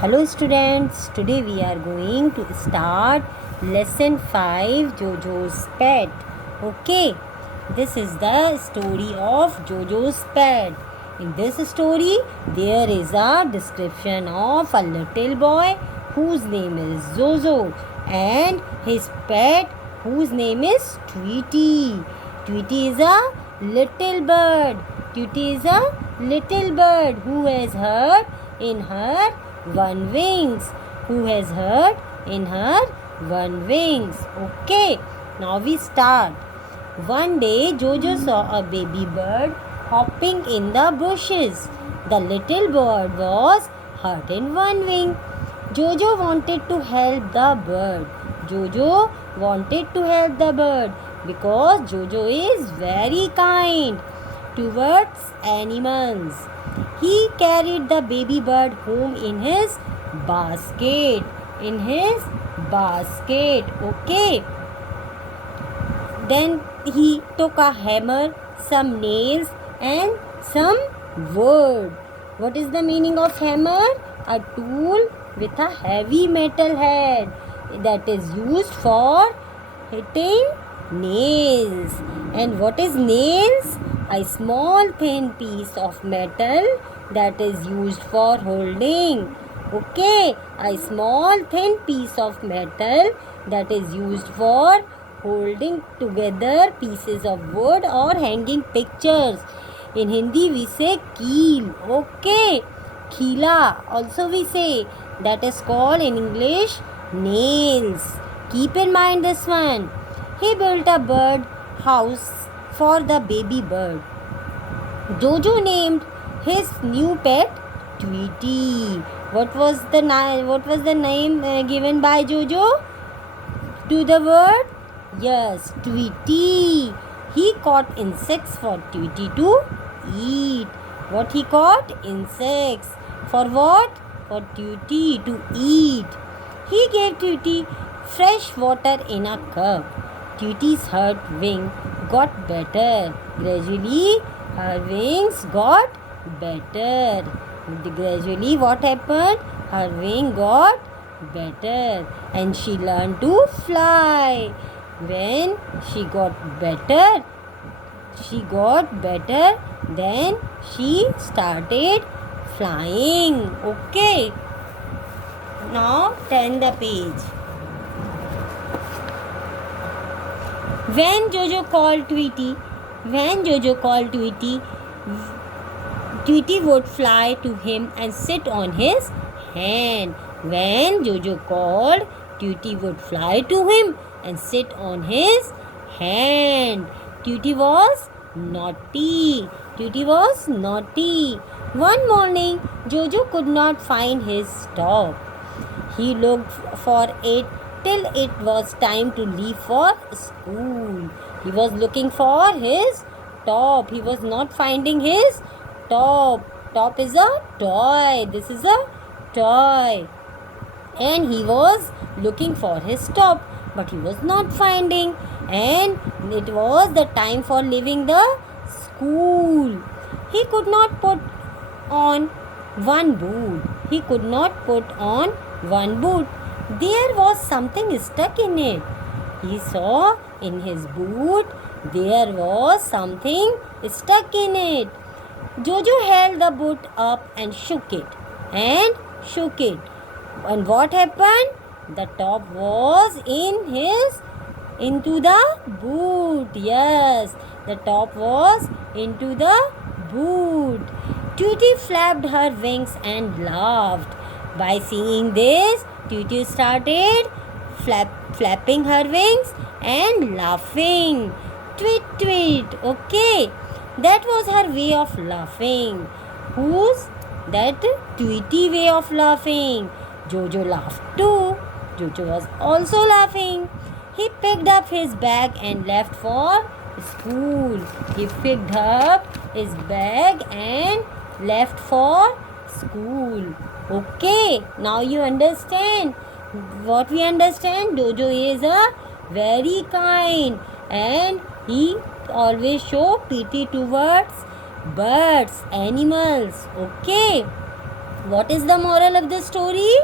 Hello students, today we are going to start lesson 5 Jojo's Pet. Okay, this is the story of Jojo's Pet. In this story, there is a description of a little boy whose name is Jojo and his pet whose name is Tweety. Tweety is a little bird. Tweety is a little bird who has hurt in her one wings, who has hurt in her one wings. Okay, now we start. One day Jojo saw a baby bird hopping in the bushes. The little bird was hurt in one wing. Jojo wanted to help the bird. Jojo wanted to help the bird because Jojo is very kind towards animals. He carried the baby bird home in his basket. In his basket. Okay. Then he took a hammer, some nails, and some wood. What is the meaning of hammer? A tool with a heavy metal head that is used for hitting nails. And what is nails? A small thin piece of metal that is used for holding. Okay, a small thin piece of metal that is used for holding together pieces of wood or hanging pictures. In Hindi we say keel. Okay, khila also we say. That is called in English nails. Keep in mind this one. He built a bird house for the baby bird. Jojo named his new pet Tweety. What was the name given by Jojo to the bird? Yes, Tweety. He caught insects for Tweety to eat. What he caught? Insects. For what? For Tweety to eat. He gave Tweety fresh water in a cup. Tweety's hurt wing got better. Gradually, her wings got better. Gradually, what happened? Her wing got better and she learned to fly. When she got better, then she started flying. Okay. Now turn the page. When Jojo called Tweety, Tweety would fly to him and sit on his hand. When Jojo called, Tweety would fly to him and sit on his hand. Tweety was naughty. One morning, Jojo could not find his top. He looked for it till it was time to leave for school. He was looking for his top. He was not finding his top. Top is a toy. This is a toy. And he was looking for his top, but he was not finding. And it was the time for leaving the school. He could not put on one boot. There was something stuck in it. He saw in his boot there was something stuck in it. Jojo held the boot up and shook it. And what happened? The top was into the boot. Yes, the top was into the boot. Tweety flapped her wings and laughed. By seeing this, Tweety started flapping her wings and laughing. Tweet, tweet. Okay, that was her way of laughing. Whose? That Tweety way of laughing. Jojo laughed too. Jojo was also laughing. He picked up his bag and left for school. He picked up his bag and left for school. Okay, now you understand. What we understand? Jojo is a very kind and he always show pity towards birds, animals. Okay. What is the moral of the story?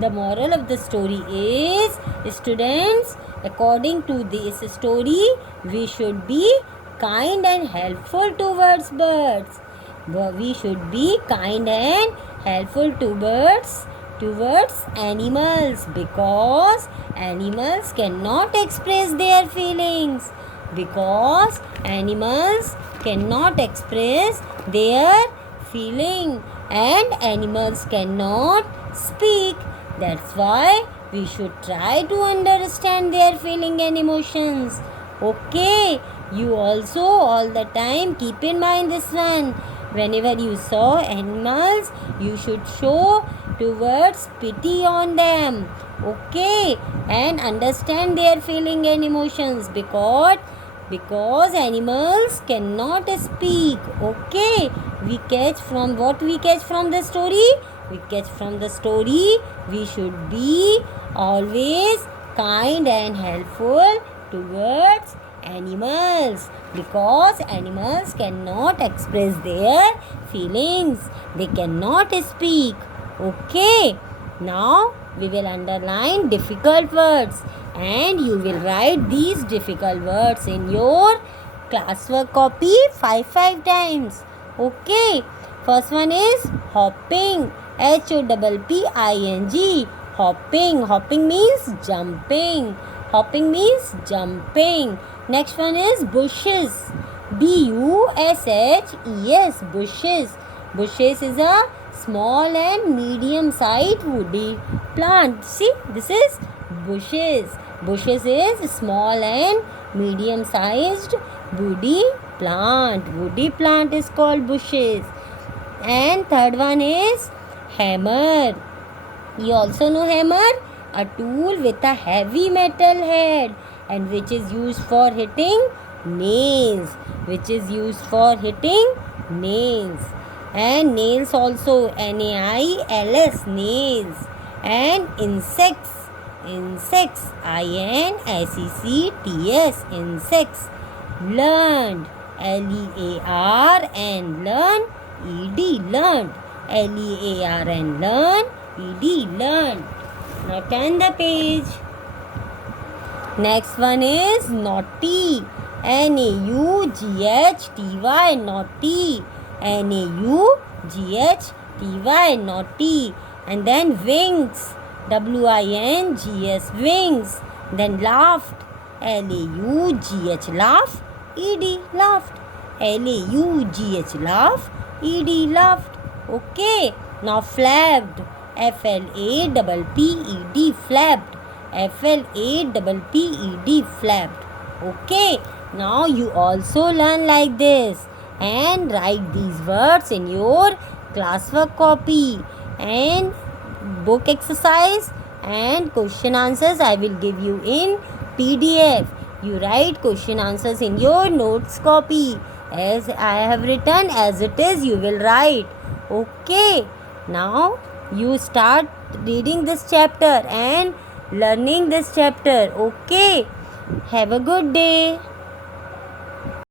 The moral of the story is, students, according to this story, we should be kind and helpful towards birds. We should be kind and helpful towards animals, because animals cannot express their feelings. Because animals cannot express their feeling, and animals cannot speak. That's why we should try to understand their feeling and emotions. Okay, you also all the time keep in mind this one. Whenever you saw animals, you should show towards pity on them. Okay, and understand their feeling and emotions, because animals cannot speak. Okay, we catch from what we catch from the story. We catch from the story we should be always kind and helpful towards animals, because animals cannot express their feelings, they cannot speak. Okay, now we will underline difficult words, and you will write these difficult words in your classwork copy 5 times. Okay, first one is hopping. HOPPING. Hopping means jumping. Hopping means jumping. Next one is bushes. BUSHES. Bushes. Bushes is a small and medium sized woody plant. See, this is bushes. Bushes is small and medium sized woody plant. Woody plant is called bushes. And third one is hammer. You also know hammer, a tool with a heavy metal head, and which is used for hitting nails. Which is used for hitting nails. And nails also, NAILS, nails. And insects. Insects, INSECTS, insects. Learned, LEARN, learn, ED, learned. LEARN, learn, ED, learn. Now turn the page. Next one is naughty. NAUGHTY, naughty. NAUGHTY, naughty. And then wings. WINGS, wings. Then laughed. LAUGH, laugh. ED, laughed. LAUGH, laugh. ED, laughed. Okay, now flapped. FLAPPED, flapped. FLAPPED, flapped. Okay, now you also learn like this, and write these words in your classwork copy, and book exercise and question answers I will give you in PDF. You write question answers in your notes copy. As I have written, as it is, you will write. Okay, now you start reading this chapter and learning this chapter. Okay, have a good day.